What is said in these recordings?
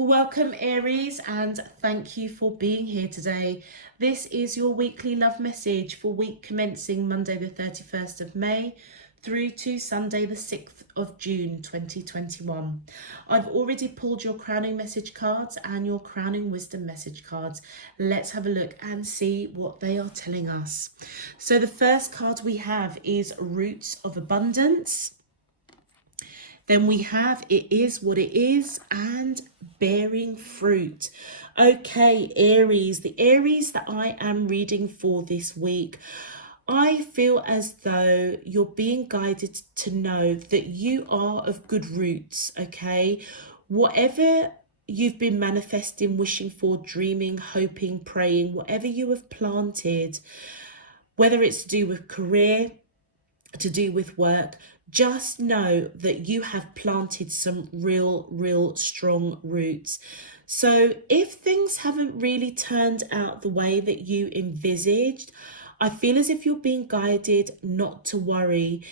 Welcome, Aries, and thank you for being here today. This is your weekly love message for week commencing Monday the 31st of May through to Sunday the 6th of June 2021. I've already pulled your crowning message cards and your crowning wisdom message cards. Let's have a look and see what they are telling us. So the first card we have is Roots of Abundance. Then we have It Is What It Is and Bearing Fruit. Okay, Aries, the Aries that I am reading for this week, I feel as though you're being guided to know that you are of good roots, okay? Whatever you've been manifesting, wishing for, dreaming, hoping, praying, whatever you have planted, whether it's to do with career, to do with work, just know that you have planted some real strong roots. So if things haven't really turned out the way that you envisaged, I feel as if you're being guided not to worry,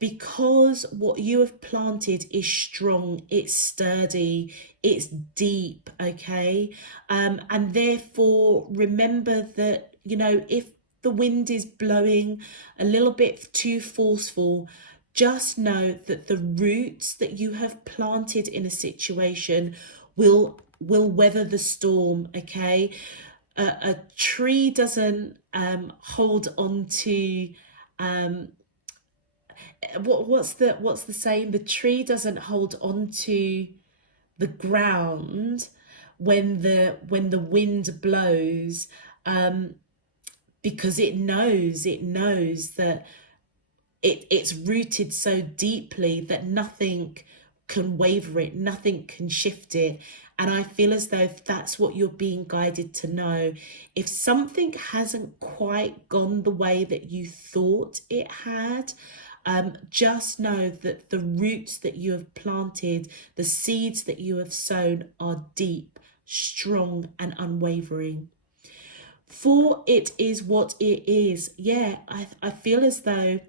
because what you have planted is strong, it's sturdy, it's deep, okay? And therefore remember that, if the wind is blowing a little bit too forceful, just know that the roots that you have planted in a situation will weather the storm, okay? A tree doesn't hold on to what's the saying? The tree doesn't hold on to the ground when the wind blows, because it knows that it's rooted so deeply that nothing can waver it, nothing can shift it. And I feel as though that's what you're being guided to know. If something hasn't quite gone the way that you thought it had, just know that the roots that you have planted, the seeds that you have sown, are deep, strong, and unwavering. For it is what it is. Yeah, I feel as though,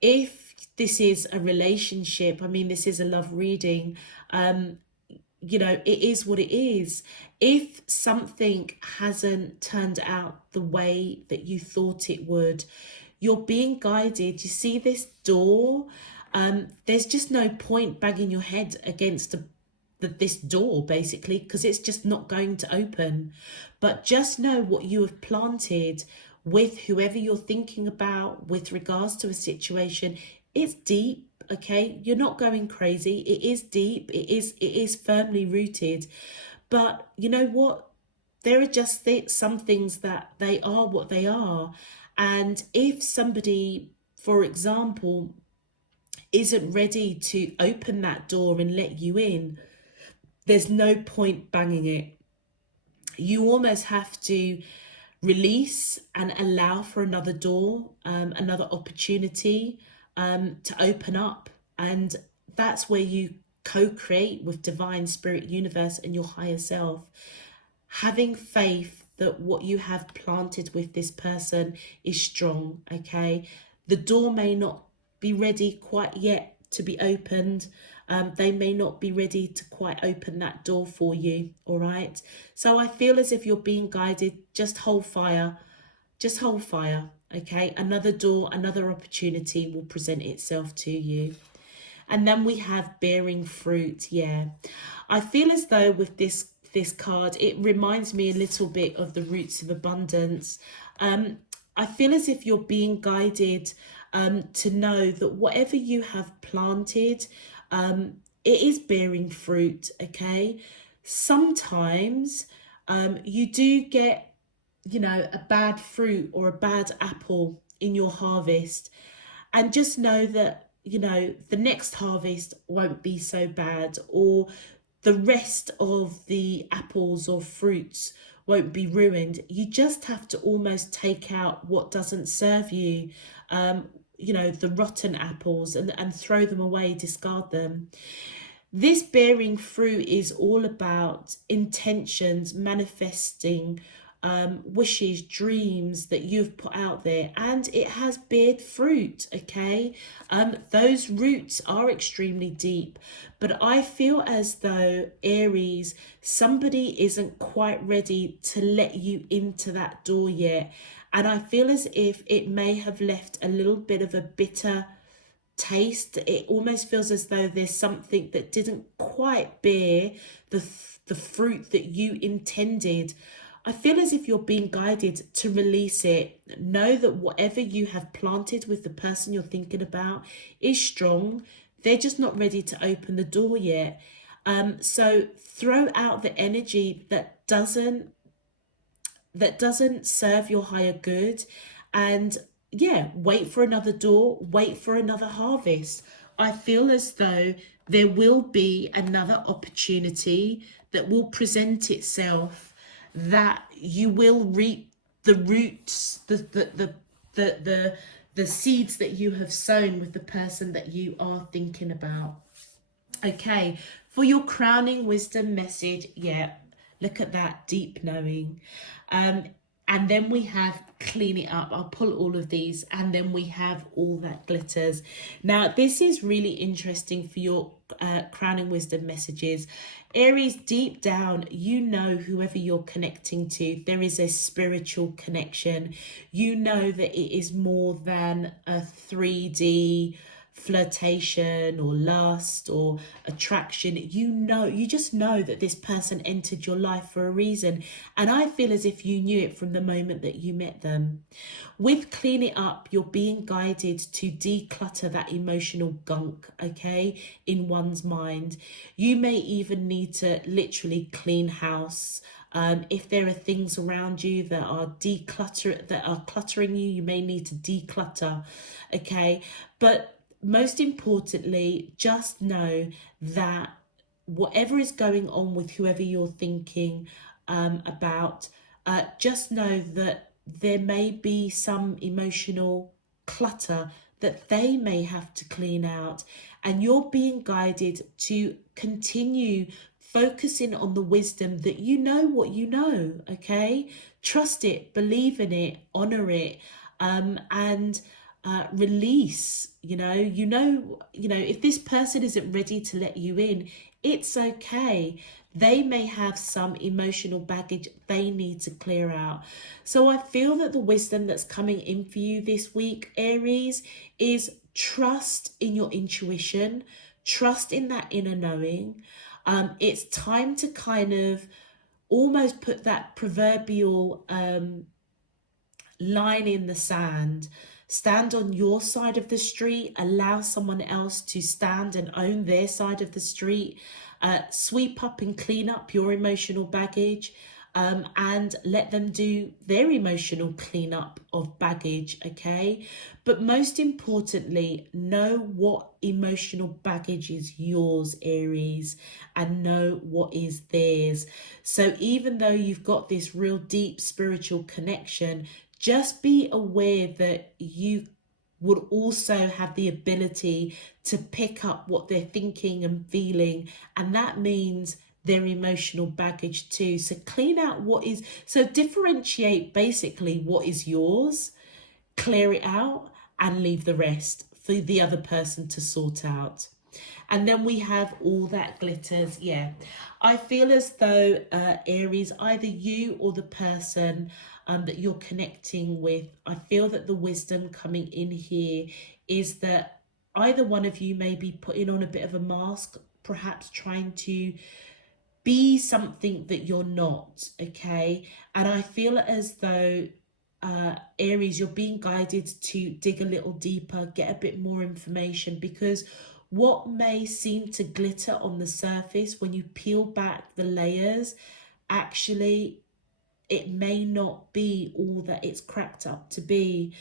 if this is a relationship, this is a love reading, it is what it is. If something hasn't turned out the way that you thought it would, you're being guided. You see this door? There's just no point banging your head against this door, basically, because it's just not going to open. But just know what you have planted with whoever you're thinking about with regards to a situation. It's deep, okay? You're not going crazy. It is deep. It is firmly rooted. But you know what? There are just some things that they are what they are. And if somebody, for example, isn't ready to open that door and let you in, there's no point banging it. You almost have to release and allow for another door, another opportunity to open up. And that's where you co-create with divine spirit, universe, and your higher self. Having faith that what you have planted with this person is strong, okay? The door may not be ready quite yet to be opened. They may not be ready to quite open that door for you, all right? So I feel as if you're being guided, just hold fire, okay? Another door, another opportunity will present itself to you. And then we have bearing fruit. Yeah, I feel as though with this card, it reminds me a little bit of the roots of abundance. I feel as if you're being guided to know that whatever you have planted, it is bearing fruit, okay? Sometimes you do get, a bad fruit or a bad apple in your harvest. And just know that, the next harvest won't be so bad, or the rest of the apples or fruits won't be ruined. You just have to almost take out what doesn't serve you, the rotten apples, and throw them away, discard them. This bearing fruit is all about intentions, manifesting, wishes, dreams that you've put out there, and it has bared fruit. Okay, those roots are extremely deep, but I feel as though, Aries, somebody isn't quite ready to let you into that door yet, and I feel as if it may have left a little bit of a bitter taste. It almost feels as though there's something that didn't quite bear the fruit that you intended. I feel as if you're being guided to release it. Know that whatever you have planted with the person you're thinking about is strong. They're just not ready to open the door yet. So throw out the energy that doesn't serve your higher good, and yeah, wait for another door, wait for another harvest. I feel as though there will be another opportunity that will present itself, that you will reap the roots, the seeds that you have sown with the person that you are thinking about. Okay, for your crowning wisdom message, yeah, look at that, deep knowing. And then we have clean it up. I'll pull all of these, and then we have all that glitters. Now, this is really interesting for your crowning wisdom messages. Aries, deep down, you know whoever you're connecting to, there is a spiritual connection. You know that it is more than a 3D flirtation or lust or attraction. You just know that this person entered your life for a reason, and I feel as if you knew it from the moment that you met them. With clean it up, you're being guided to declutter that emotional gunk, okay, in one's mind. You may even need to literally clean house. If there are things around you that are cluttering you, you may need to declutter, okay? But most importantly, just know that whatever is going on with whoever you're thinking about, just know that there may be some emotional clutter that they may have to clean out, and you're being guided to continue focusing on the wisdom that you know what you know, okay? Trust it, believe in it, honor it, and release. If this person isn't ready to let you in, it's okay. They may have some emotional baggage they need to clear out. So I feel that the wisdom that's coming in for you this week, Aries, is trust in your intuition, trust in that inner knowing. It's time to kind of almost put that proverbial line in the sand. Stand on your side of the street, allow someone else to stand and own their side of the street. Sweep up and clean up your emotional baggage, and let them do their emotional cleanup of baggage, okay? But most importantly, know what emotional baggage is yours, Aries, and know what is theirs. So even though you've got this real deep spiritual connection, just be aware that you would also have the ability to pick up what they're thinking and feeling, and that means their emotional baggage too. So differentiate basically what is yours, clear it out, and leave the rest for the other person to sort out. And then we have all that glitters. Yeah, I feel as though Aries, either you or the person that you're connecting with, I feel that the wisdom coming in here is that either one of you may be putting on a bit of a mask, perhaps trying to be something that you're not, okay? And I feel as though Aries, you're being guided to dig a little deeper, get a bit more information, because what may seem to glitter on the surface, when you peel back the layers, actually it may not be all that it's cracked up to be.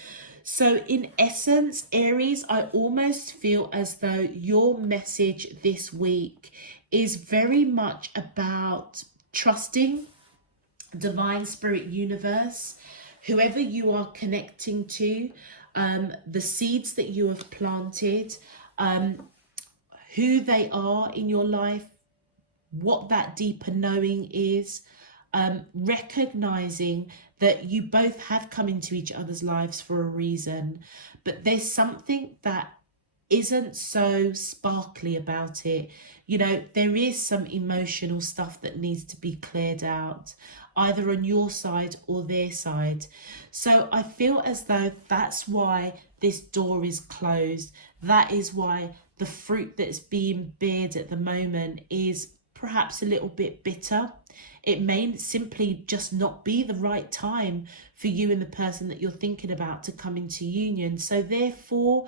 So in essence, Aries, I almost feel as though your message this week is very much about trusting divine spirit universe, whoever you are connecting to, the seeds that you have planted, who they are in your life, what that deeper knowing is, recognizing that you both have come into each other's lives for a reason, but there's something that isn't so sparkly about it. You know, there is some emotional stuff that needs to be cleared out, either on your side or their side. So I feel as though that's why this door is closed. That is why the fruit that's being bared at the moment is perhaps a little bit bitter. It may simply just not be the right time for you and the person that you're thinking about to come into union. So therefore,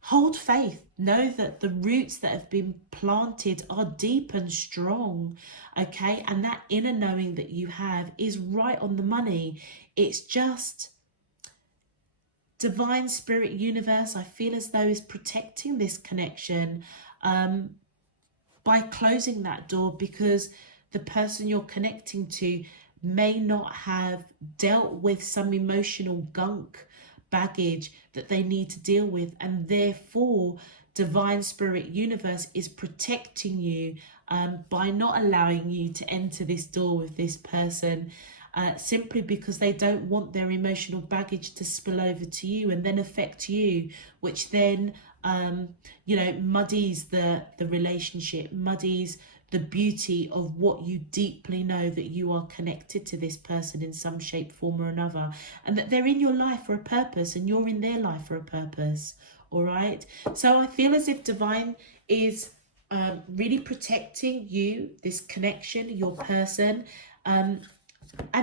hold faith. Know that the roots that have been planted are deep and strong, okay? And that inner knowing that you have is right on the money. It's just divine spirit universe, I feel as though, is protecting this connection by closing that door, because the person you're connecting to may not have dealt with some emotional gunk, baggage that they need to deal with, and therefore divine spirit universe is protecting you by not allowing you to enter this door with this person, simply because they don't want their emotional baggage to spill over to you and then affect you, which then you know, muddies the relationship, muddies the beauty of what you deeply know, that you are connected to this person in some shape, form or another, and that they're in your life for a purpose and you're in their life for a purpose. All right, so I feel as if divine is really protecting you, this connection, your person, and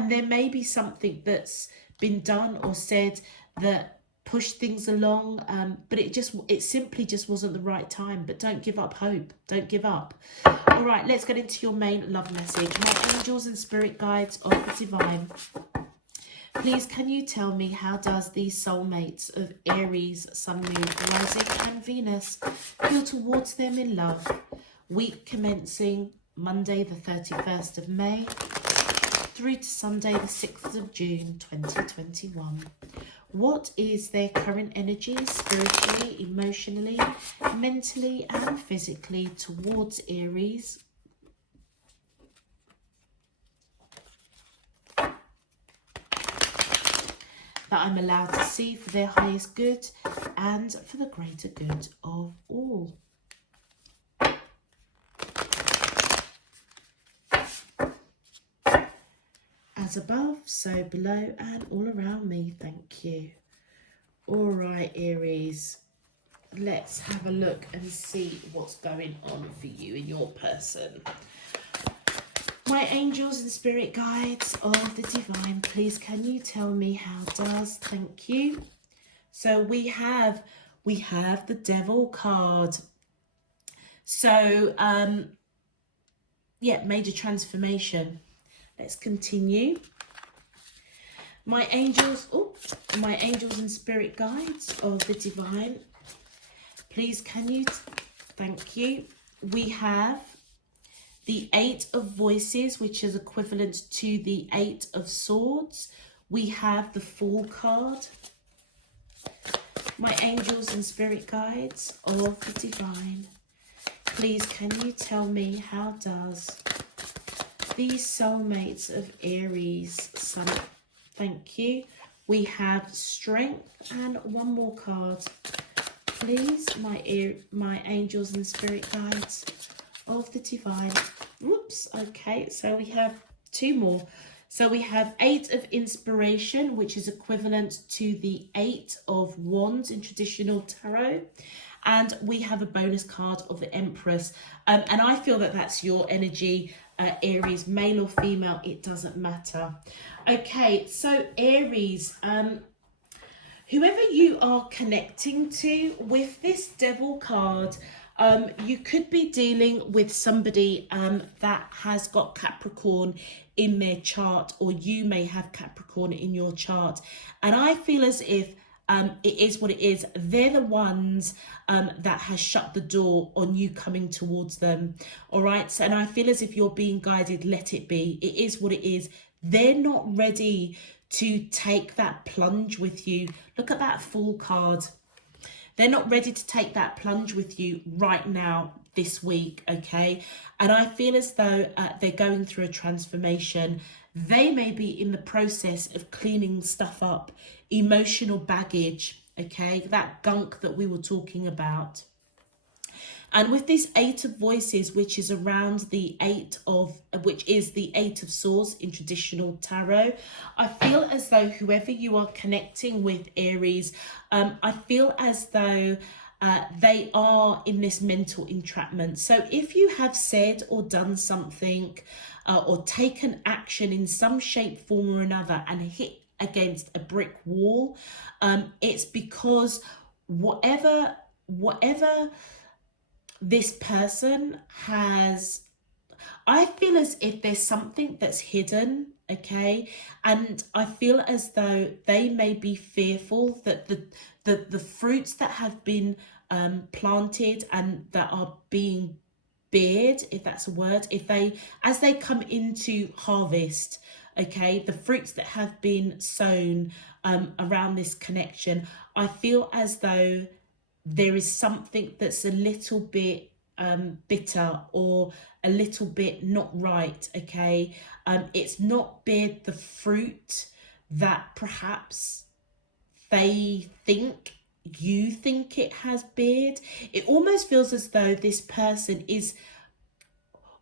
there may be something that's been done or said that push things along, but it simply just wasn't the right time. But don't give up hope. Don't give up. All right, let's get into your main love message. My angels and spirit guides of the divine, please can you tell me, how does these soulmates of Aries, Sun, Moon, Rising and Venus feel towards them in love? Week commencing Monday the 31st of May through to Sunday the 6th of June 2021. What is their current energy, spiritually, emotionally, mentally and physically towards Aries? That I'm allowed to see for their highest good and for the greater good of all. As above, so below and all around me. Thank you. All right, Aries, let's have a look and see what's going on for you and your person. My angels and spirit guides of the divine, please can you tell me, how does, thank you. So we have the Devil card. So yeah, major transformation. Let's continue. My angels and spirit guides of the divine, please can you, thank you. We have the 8 of Voices, which is equivalent to the 8 of Swords. We have the Fool card. My angels and spirit guides of the divine, please can you tell me, how does these soulmates of Aries, Sun, thank you. We have Strength and one more card. Please, my angels and spirit guides of the divine. Oops, okay, so we have 2 more. So we have 8 of Inspiration, which is equivalent to the 8 of Wands in traditional tarot. And we have a bonus card of the Empress. And I feel that that's your energy, Aries, male or female, it doesn't matter. Okay, so Aries, whoever you are connecting to with this Devil card, you could be dealing with somebody that has got Capricorn in their chart, or you may have Capricorn in your chart. And I feel as if it is what it is. They're the ones that has shut the door on you coming towards them. All right. So, and I feel as if you're being guided, let it be. It is what it is. They're not ready to take that plunge with you. Look at that Fool card. They're not ready to take that plunge with you right now. this week, okay? And I feel as though they're going through a transformation. They may be in the process of cleaning stuff up, emotional baggage, okay? That gunk that we were talking about. And with this Eight of Voices, which is around the which is the Eight of Swords in traditional tarot, I feel as though whoever you are connecting with, Aries, I feel as though they are in this mental entrapment. So if you have said or done something or taken action in some shape, form or another and hit against a brick wall, it's because whatever this person has, I feel as if there's something that's hidden, okay? And I feel as though they may be fearful that the fruits that have been planted and that are being beared, if that's a word, as they come into harvest, okay, the fruits that have been sown around this connection, I feel as though there is something that's a little bit bitter or a little bit not right, okay? It's not beared the fruit that perhaps they think you think it has beared. It almost feels as though this person is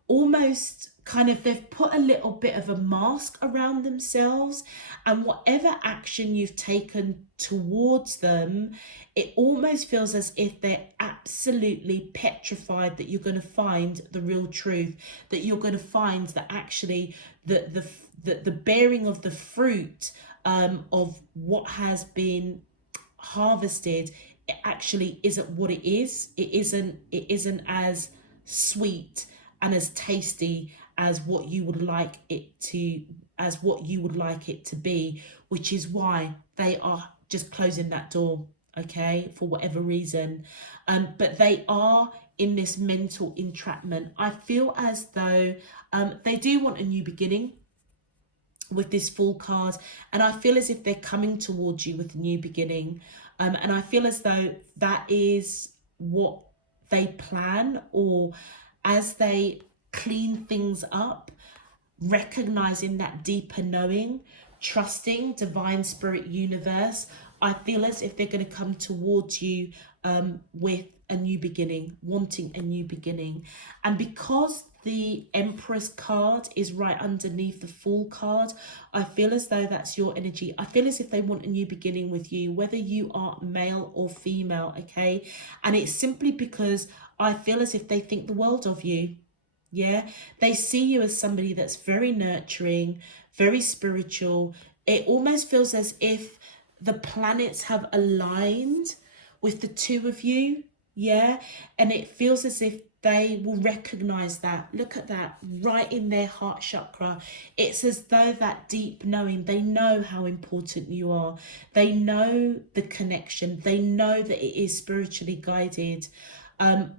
almost kind of, they've put a little bit of a mask around themselves, and whatever action you've taken towards them, it almost feels as if they're absolutely petrified that you're going to find the real truth, that you're going to find that actually the bearing of the fruit of what has been harvested, it actually isn't what it is. It isn't as sweet and as tasty as what you would like it to be, which is why they are just closing that door, okay, for whatever reason. But they are in this mental entrapment. I feel as though they do want a new beginning with this Fool card, and I feel as if they're coming towards you with a new beginning, and I feel as though that is what they plan, or as they clean things up, recognizing that deeper knowing, trusting divine spirit universe, I feel as if they're going to come towards you with a new beginning, wanting a new beginning. And because the Empress card is right underneath the Fool card, I feel as though that's your energy. I feel as if they want a new beginning with you, whether you are male or female, okay? And it's simply because I feel as if they think the world of you. Yeah, they see you as somebody that's very nurturing, very spiritual. It almost feels as if the planets have aligned with the two of you. Yeah, and it feels as if they will recognize that. Look at that, right in their heart chakra. It's as though that deep knowing, they know how important you are. They know the connection. They know that it is spiritually guided.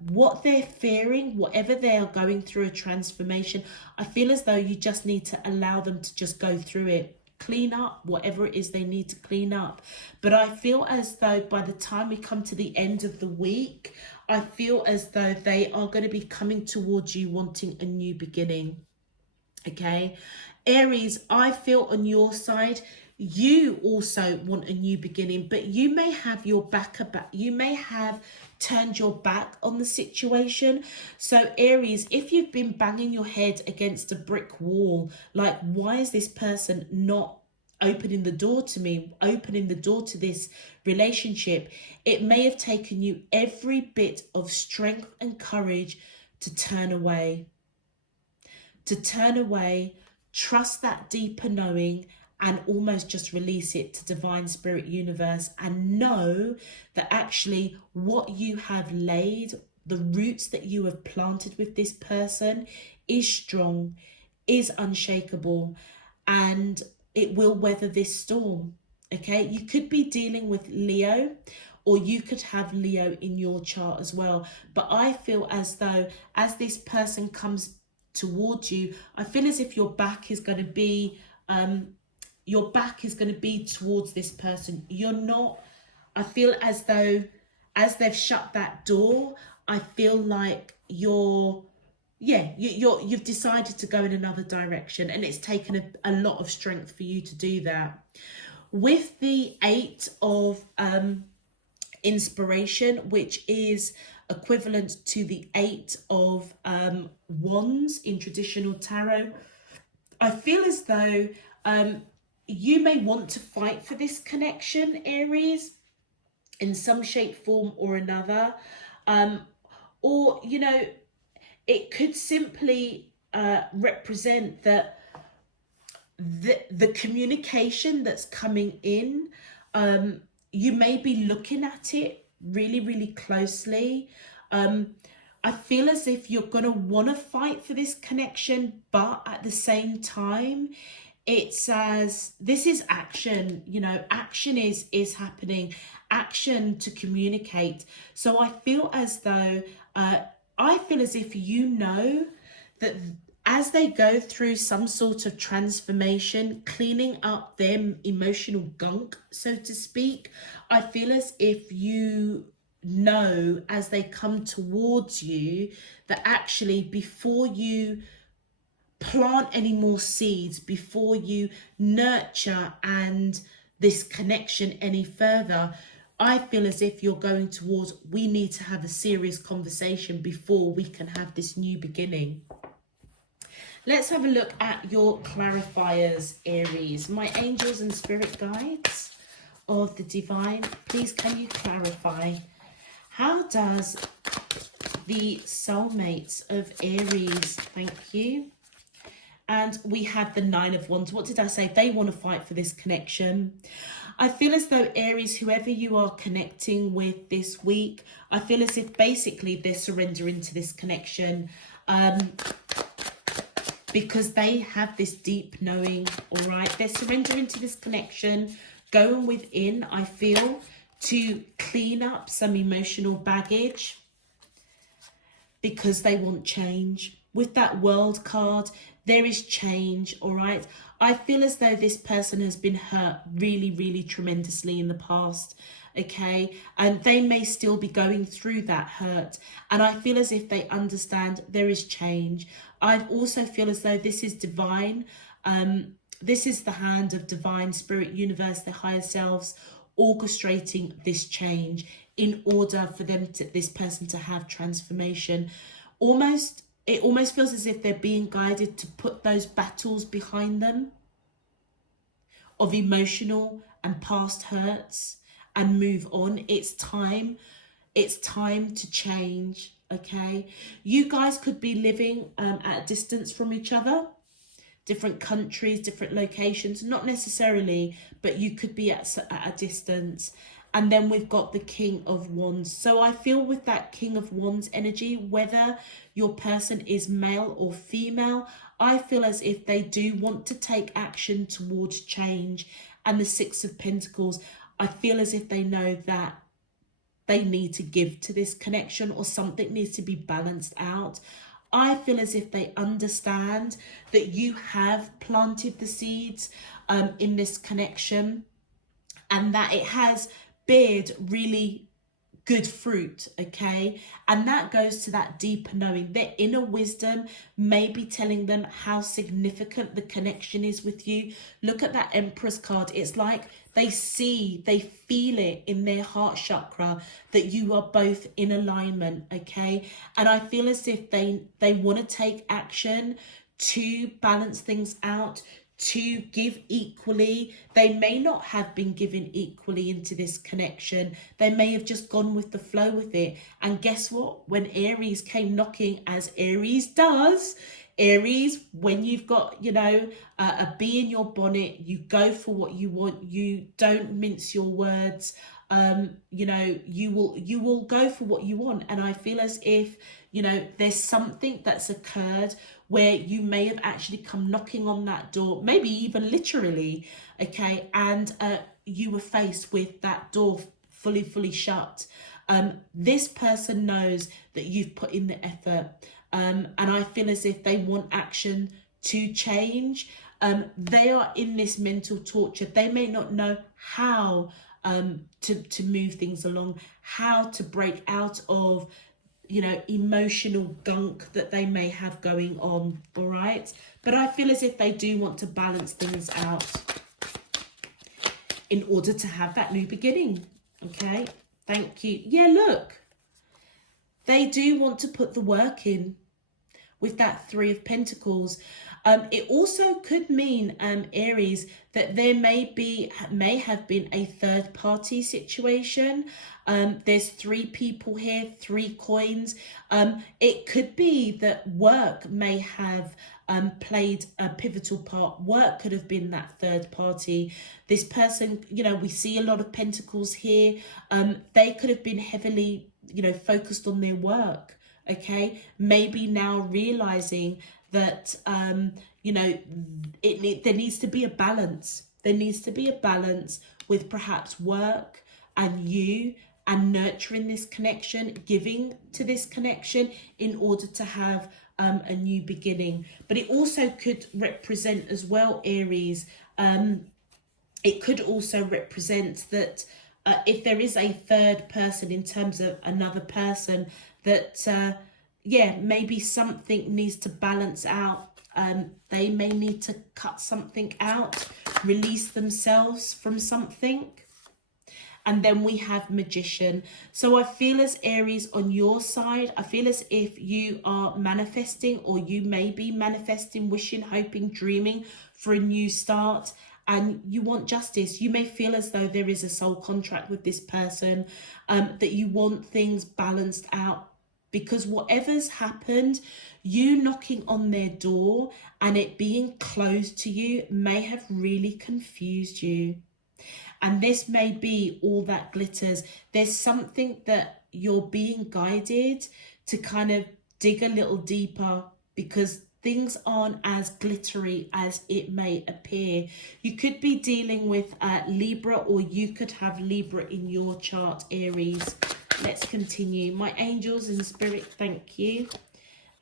What they're fearing, whatever they are going through a transformation, I feel as though you just need to allow them to just go through it, clean up whatever it is they need to clean up. But I feel as though by the time we come to the end of the week, I feel as though they are going to be coming towards you wanting a new beginning. Okay, Aries, I feel on your side, you also want a new beginning, but you may have your back about, you may have turned your back on the situation. So Aries, if you've been banging your head against a brick wall, like, why is this person not opening the door to me, opening the door to this relationship? It may have taken you every bit of strength and courage to turn away. Trust that deeper knowing, and almost just release it to divine spirit universe, and know that actually what you have laid, the roots that you have planted with this person, is strong, is unshakable, and it will weather this storm. Okay, you could be dealing with Leo, or you could have Leo in your chart as well. But I feel as though as this person comes towards you, I feel as if your back is going to be towards this person. You're not, I feel as though as they've shut that door, I feel like you've decided to go in another direction, and it's taken a lot of strength for you to do that. With the 8 of inspiration, which is equivalent to the 8 of wands in traditional tarot, I feel as though you may want to fight for this connection, Aries, in some shape, form or another. Or, you know, it could simply represent that the communication that's coming in, you may be looking at it really, really closely. I feel as if you're going to want to fight for this connection, but at the same time, it's as this is action, you know, action is happening, action to communicate. So I feel as though, I feel as if you know that as they go through some sort of transformation, cleaning up their emotional gunk, so to speak, I feel as if you know as they come towards you that actually before you plant any more seeds, before you nurture and this connection any further, I feel as if you're going towards, we need to have a serious conversation before we can have this new beginning. Let's have a look at your clarifiers, Aries. My angels and spirit guides of the divine, please can you clarify, how does the soulmates of Aries, thank you. And we have the 9 of Wands. What did I say? They want to fight for this connection. I feel as though Aries, whoever you are connecting with this week, I feel as if basically they're surrendering to this connection, because they have this deep knowing, all right? They're surrendering to this connection, going within, I feel, to clean up some emotional baggage because they want change. With that World card, there is change, all right? I feel as though this person has been hurt really, really tremendously in the past, okay? And they may still be going through that hurt. And I feel as if they understand there is change. I also feel as though this is divine. This is the hand of divine spirit, universe, their higher selves, orchestrating this change in order for them to, this person to have transformation. It almost feels as if they're being guided to put those battles behind them of emotional and past hurts and move on. It's time to change, okay? You guys could be living at a distance from each other, different countries, different locations, not necessarily, but you could be at a distance. And then we've got the King of Wands. So I feel with that King of Wands energy, whether your person is male or female, I feel as if they do want to take action towards change. And the 6 of Pentacles, I feel as if they know that they need to give to this connection, or something needs to be balanced out. I feel as if they understand that you have planted the seeds in this connection, and that it has beared really good fruit, okay? And that goes to that deeper knowing. Their inner wisdom may be telling them how significant the connection is with you. Look at that Empress card. It's like they see, they feel it in their heart chakra that you are both in alignment, okay? And I feel as if they want to take action to balance things out, to give equally. They may not have been given equally into this connection. They may have just gone with the flow with it. And guess what? When Aries came knocking, as Aries does, Aries, when you've got, you know, a bee in your bonnet, you go for what you want. You don't mince your words. You know, you will go for what you want. And I feel as if, you know, there's something that's occurred where you may have actually come knocking on that door, maybe even literally, okay, and you were faced with that door fully shut. This person knows that you've put in the effort, and I feel as if they want action to change. They are in this mental torture. They may not know how to move things along, how to break out of, emotional gunk that they may have going on. All right, but I feel as if they do want to balance things out in order to have that new beginning. Okay, thank you. Yeah, look, they do want to put the work in with that Three of Pentacles. It also could mean, Aries, that there may have been a third party situation. There's three people here, three coins. It could be that work may have played a pivotal part. Work could have been that third party. This person, we see a lot of pentacles here. They could have been heavily, focused on their work. Okay, maybe now realizing that there needs to be a balance. There needs to be a balance with perhaps work and you, and nurturing this connection, giving to this connection in order to have a new beginning. But it also could represent as well, Aries, it could also represent that if there is a third person in terms of another person, that maybe something needs to balance out. They may need to cut something out, release themselves from something. And then we have Magician. So I feel as Aries, on your side, I feel as if you are manifesting, or you may be manifesting, wishing, hoping, dreaming for a new start. And you want justice. You may feel as though there is a soul contract with this person, that you want things balanced out. Because whatever's happened, you knocking on their door and it being closed to you may have really confused you. And this may be all that glitters. There's something that you're being guided to kind of dig a little deeper, because things aren't as glittery as it may appear. You could be dealing with Libra, or you could have Libra in your chart, Aries. Let's continue. My angels and spirit, thank you.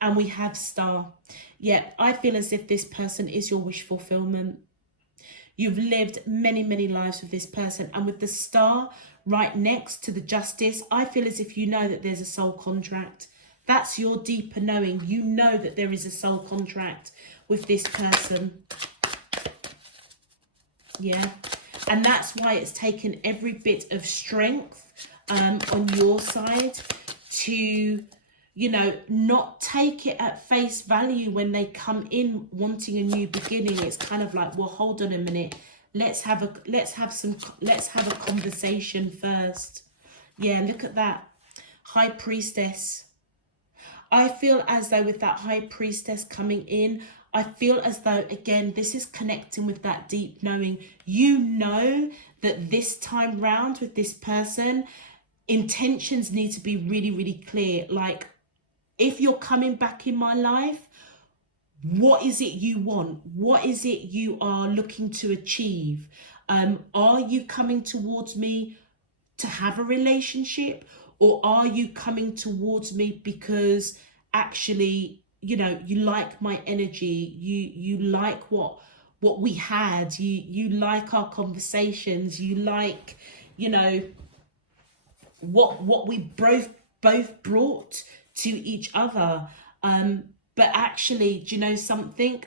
And we have Star. Yeah, I feel as if this person is your wish fulfillment. You've lived many, many lives with this person. And with the Star right next to the Justice, I feel as if you know that there's a soul contract. That's your deeper knowing. You know that there is a soul contract with this person. Yeah. And that's why it's taken every bit of strength on your side to, not take it at face value when they come in wanting a new beginning. It's kind of like, well, hold on a minute. Let's have a conversation first. Yeah, look at that. High Priestess. I feel as though with that High Priestess coming in, I feel as though, again, this is connecting with that deep knowing. You know that this time round with this person, intentions need to be really, really clear. Like, if you're coming back in my life, what is it you want? What is it you are looking to achieve? Are you coming towards me to have a relationship, or are you coming towards me because actually, you like my energy, you like what we had, you like our conversations, you like, what we both brought to each other. But actually, do you know something?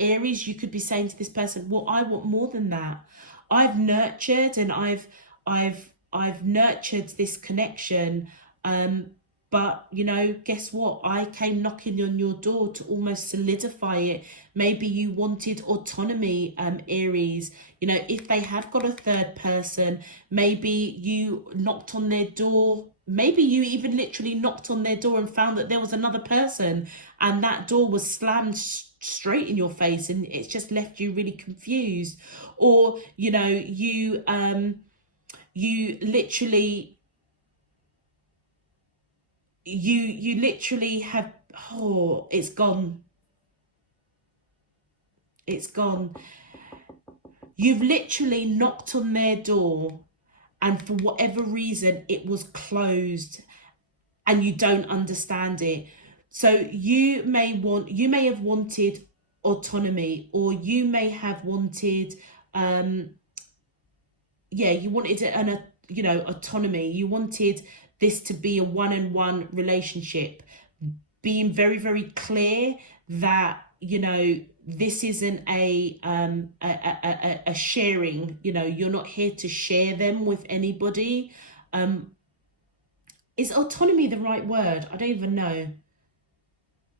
Aries, you could be saying to this person, well, I want more than that. I've nurtured and I've nurtured this connection. But, guess what? I came knocking on your door to almost solidify it. Maybe you wanted autonomy, Aries. If they have got a third person, maybe you knocked on their door. Maybe you even literally knocked on their door and found that there was another person, and that door was slammed straight in your face, and it's just left you really confused. Or, you literally... You literally have, it's gone. It's gone. You've literally knocked on their door, and for whatever reason, it was closed and you don't understand it. So you may have wanted autonomy, or you may have wanted, you wanted autonomy. You wanted this to be a one-on-one relationship, being very, very clear that, you know, this isn't a sharing, you know, you're not here to share them with anybody. Is autonomy the right word? I don't even know.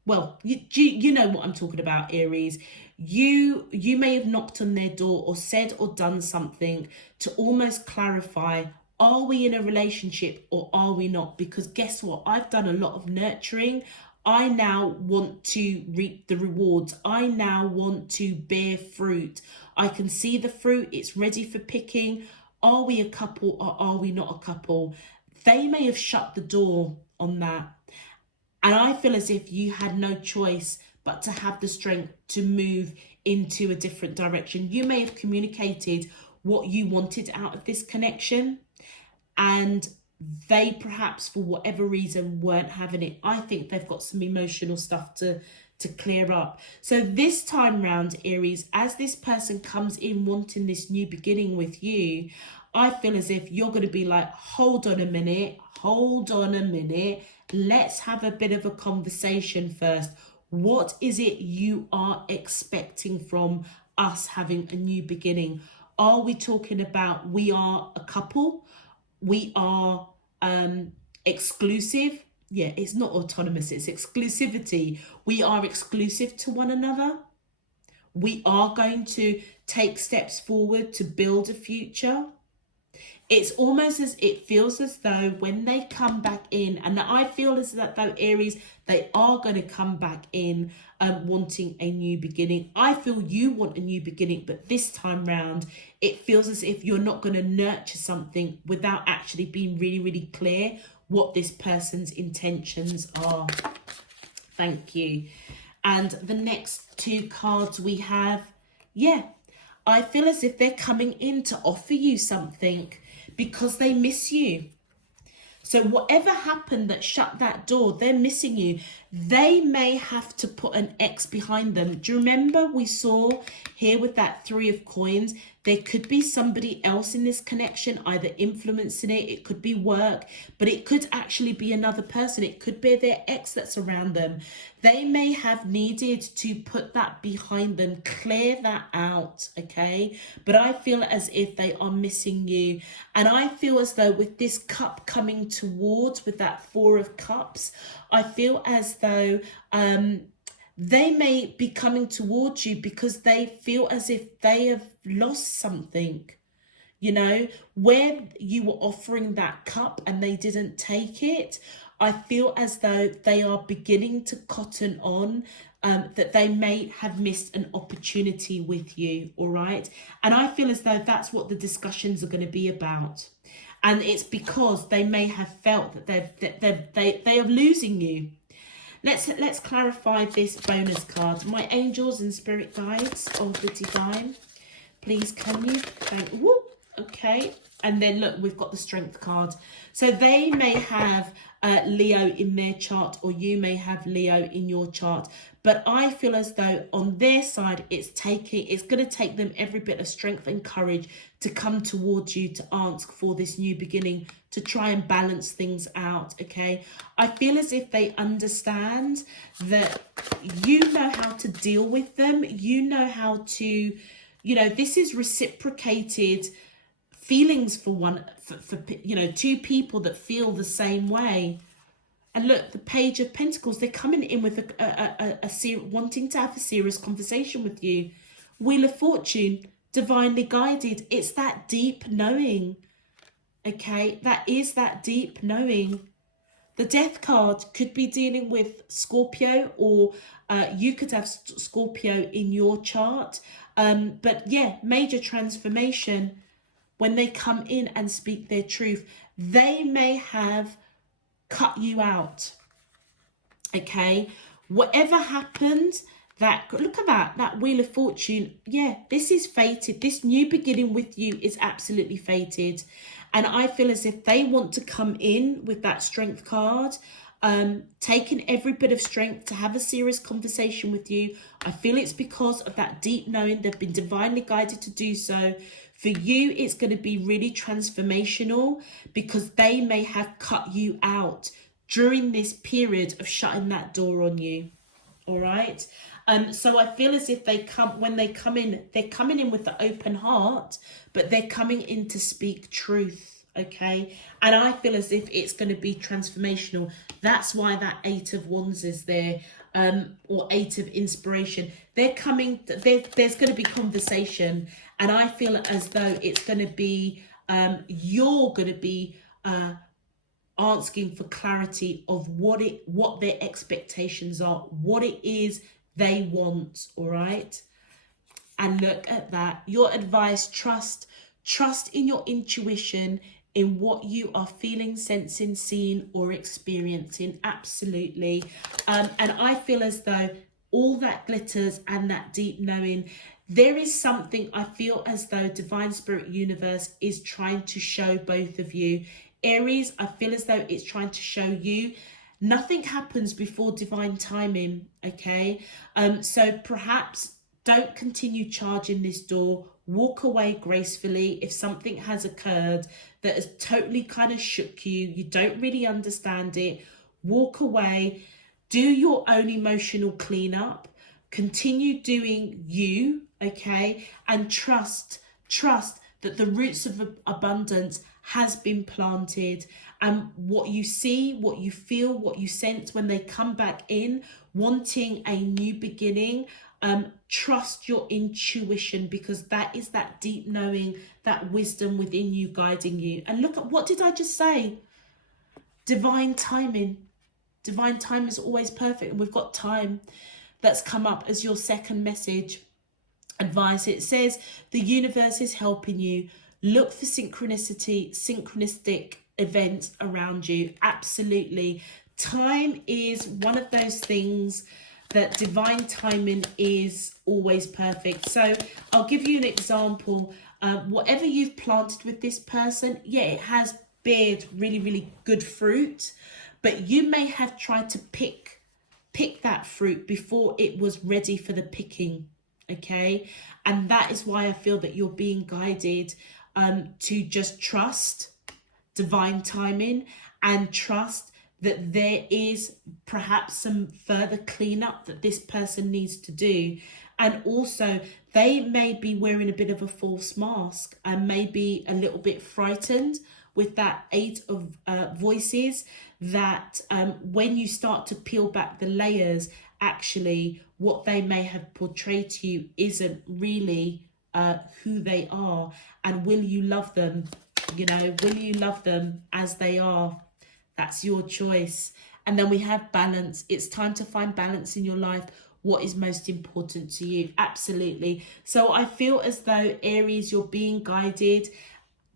Well, you know what I'm talking about, Aries. You may have knocked on their door or said or done something to almost clarify, are we in a relationship or are we not? Because guess what? I've done a lot of nurturing. I now want to reap the rewards. I now want to bear fruit. I can see the fruit. It's ready for picking. Are we a couple or are we not a couple? They may have shut the door on that. And I feel as if you had no choice but to have the strength to move into a different direction. You may have communicated what you wanted out of this connection, and they perhaps, for whatever reason, weren't having it. I think they've got some emotional stuff to clear up. So this time round, Aries, as this person comes in wanting this new beginning with you, I feel as if you're going to be like, hold on a minute, let's have a bit of a conversation first. What is it you are expecting from us having a new beginning? Are we talking about we are a couple? We are exclusive? Yeah, it's not autonomous, it's exclusivity. We are exclusive to one another. We are going to take steps forward to build a future. It's almost as it feels as though when they come back in, and I feel as though Aries, they are going to come back in wanting a new beginning. I feel you want a new beginning, but this time round, it feels as if you're not going to nurture something without actually being really, really clear what this person's intentions are. Thank you. And the next two cards we have, yeah, I feel as if they're coming in to offer you something because they miss you. So whatever happened that shut that door, they're missing you. They may have to put an X behind them. Do you remember we saw here with that 3 of coins, there could be somebody else in this connection, either influencing it, it could be work, but it could actually be another person. It could be their ex that's around them. They may have needed to put that behind them, clear that out, okay? But I feel as if they are missing you. And I feel as though with this cup coming towards, with that 4 of cups, I feel as though they may be coming towards you because they feel as if they have lost something. You know, where you were offering that cup and they didn't take it, I feel as though they are beginning to cotton on that they may have missed an opportunity with you, all right? And I feel as though that's what the discussions are going to be about. And it's because they may have felt that they are losing you. Let's clarify this bonus card. My angels and spirit guides of the divine, please can you? Okay. And then look, we've got the strength card. So they may have Leo in their chart, or you may have Leo in your chart. But I feel as though on their side, it's going to take them every bit of strength and courage to come towards you to ask for this new beginning, to try and balance things out, okay? I feel as if they understand that you know how to deal with them. You know how to, you know, this is reciprocated feelings for you know, two people that feel the same way. And look, the Page of Pentacles, they're coming in with wanting to have a serious conversation with you. Wheel of Fortune, divinely guided. It's that deep knowing, okay? That is that deep knowing. The Death card could be dealing with Scorpio, or you could have Scorpio in your chart. But yeah, major transformation. When they come in and speak their truth, they may have cut you out, okay? Whatever happened, look at that Wheel of Fortune. Yeah, this is fated. This new beginning with you is absolutely fated. And I feel as if they want to come in with that strength card taken every bit of strength to have a serious conversation with you. I feel it's because of that deep knowing. They've been divinely guided to do so. For you, it's going to be really transformational because they may have cut you out during this period of shutting that door on you. All right. So I feel as if when they come in, they're coming in with the open heart, but they're coming in to speak truth. Okay. And I feel as if it's going to be transformational. That's why that 8 of Wands is there, or 8 of Inspiration. They're coming, there's going to be conversation. And I feel as though it's going to be, you're going to be, asking for clarity of what their expectations are, what it is they want. All right. And look at that. Your advice: trust in your intuition, in what you are feeling, sensing, seeing, or experiencing. Absolutely. And I feel as though all that glitters and that deep knowing, there is something I feel as though Divine Spirit Universe is trying to show both of you. Aries, I feel as though it's trying to show you nothing happens before divine timing. Okay. So perhaps don't continue charging this door. Walk away gracefully. If something has occurred that has totally kind of shook you, you don't really understand it, walk away. Do your own emotional cleanup. Continue doing you, okay? And trust that the roots of abundance has been planted. And what you see, what you feel, what you sense when they come back in, wanting a new beginning, trust your intuition, because that is that deep knowing, that wisdom within you guiding you. And look at, what did I just say? Divine timing. Divine time is always perfect, and we've got time that's come up as your second message advice. It says the universe is helping you. Look for synchronistic events around you. Absolutely. Time is one of those things that divine timing is always perfect. So I'll give you an example. Whatever you've planted with this person, yeah, it has bared really, really good fruit, but you may have tried to pick that fruit before it was ready for the picking. Okay. And that is why I feel that you're being guided to just trust divine timing, and trust that there is perhaps some further cleanup that this person needs to do. And also, they may be wearing a bit of a false mask and maybe a little bit frightened with that 8 of voices, that when you start to peel back the layers, actually what they may have portrayed to you isn't really who they are. And will you love them? You know, will you love them as they are? That's your choice. And then we have balance. It's time to find balance in your life. What is most important to you? Absolutely. So I feel as though, Aries, you're being guided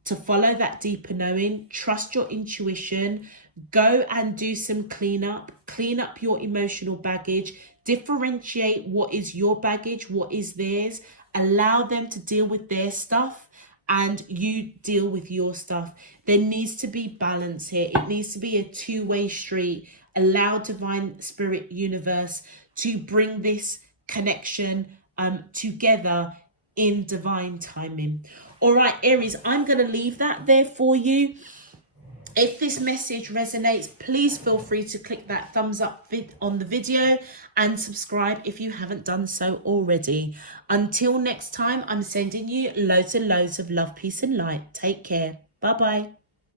to follow that deeper knowing. Trust your intuition. Go and do some cleanup. Clean up your emotional baggage. Differentiate what is your baggage, what is theirs. Allow them to deal with their stuff, and you deal with your stuff. There needs to be balance here. It needs to be a two-way street. Allow Divine Spirit Universe to bring this connection together in divine timing. All right, Aries, I'm going to leave that there for you. If this message resonates, please feel free to click that thumbs up on the video and subscribe if you haven't done so already. Until next time, I'm sending you loads and loads of love, peace and light. Take care. Bye-bye.